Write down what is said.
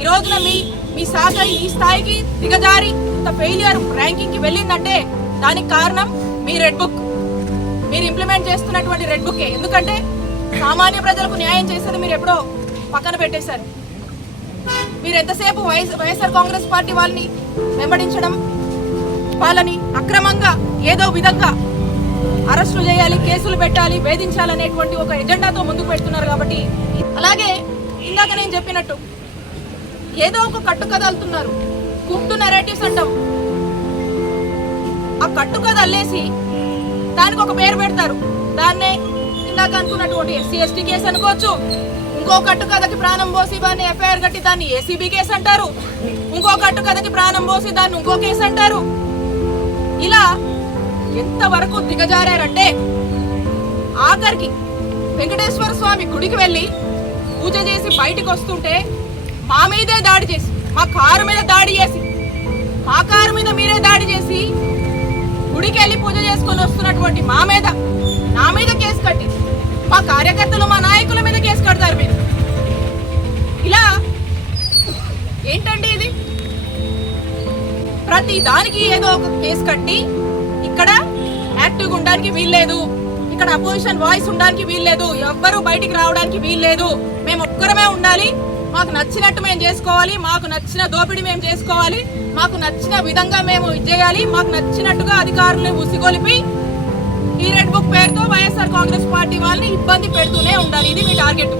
ఈ రోజున మీ శాఖ ఈ స్థాయికి దిగజారి ఇంత ఫెయిలియర్ ర్యాంకింగ్ కి వెళ్ళిందంటే దానికి కారణం మీ రెడ్ బుక్, మీరు ఇంప్లిమెంట్ చేస్తున్నటువంటి రెడ్ బుక్. ఎందుకంటే సామాన్య ప్రజలకు న్యాయం చేసేది మీరు ఎప్పుడో పక్కన పెట్టేశారు. మీరు ఎంతసేపు వైఎస్ఆర్ కాంగ్రెస్ పార్టీ వాళ్ళని వెంబడించడం, వాళ్ళని అక్రమంగా ఏదో విధంగా అరెస్టులు చేయాలి, కేసులు పెట్టాలి, వేధించాలనేటువంటి ఒక ఎజెండాతో ముందుకు పెడుతున్నారు. కాబట్టి అలాగే ఇందాక నేను చెప్పినట్టు ఏదో ఒక కట్టుకథ అల్లుతున్నారు, కుక్డ్ నెరేటివ్స్ అంటాం. ఆ కట్టుకథ అల్లేసి దానికి ఒక పేరు పెడతారు. దాన్నే ఇందాక అనుకున్నటువంటి SC/ST కేసు అనుకోవచ్చు. ఇంకో కట్టుకథకి ప్రాణం పోసి దాన్ని ఎఫ్ఐఆర్ కట్టి దాన్ని ACB కేసు అంటారు. ఇంకో కట్టుకథకి ప్రాణం పోసి దాన్ని ఇంకో కేసు అంటారు. ఇలా ఎంతవరకు దిగజారంటే ఆఖరికి వెంకటేశ్వర స్వామి గుడికి వెళ్ళి పూజ చేసి బయటికి వస్తుంటే మా మీదే దాడి చేసి, మా కారు మీద దాడి చేసి, మా కారు మీద మీరే దాడి చేసి గుడికి వెళ్ళి పూజ చేసుకొని వస్తున్నటువంటి నా మీద కేసు కట్టి, మా కార్యకర్తలు మా నాయకుల మీద కేసు కడతారు మీరు. ఇలా ఏంటండి ఇది? ప్రతి దానికి ఏదో ఒక కేసు కట్టి ఇక్కడ యాక్టివ్గా ఉండడానికి వీల్లేదు, ఇక్కడ అపోజిషన్ వాయిస్ ఉండడానికి వీల్లేదు, ఎవ్వరూ బయటికి రావడానికి వీల్లేదు, మేము ఒక్కరమే ఉండాలి, మాకు నచ్చినట్టు మేము చేసుకోవాలి, మాకు నచ్చిన దోపిడీ మేము చేసుకోవాలి, మాకు నచ్చిన విధంగా మేము చేయాలి, మాకు నచ్చినట్టుగా అధికారులను ఉసిగొలిపి ఈ రెడ్ బుక్ పేరుతో వైఎస్ఆర్ కాంగ్రెస్ పార్టీ వాళ్ళని ఇబ్బంది పెడుతూనే ఉండాలి. ఇది మీ టార్గెట్.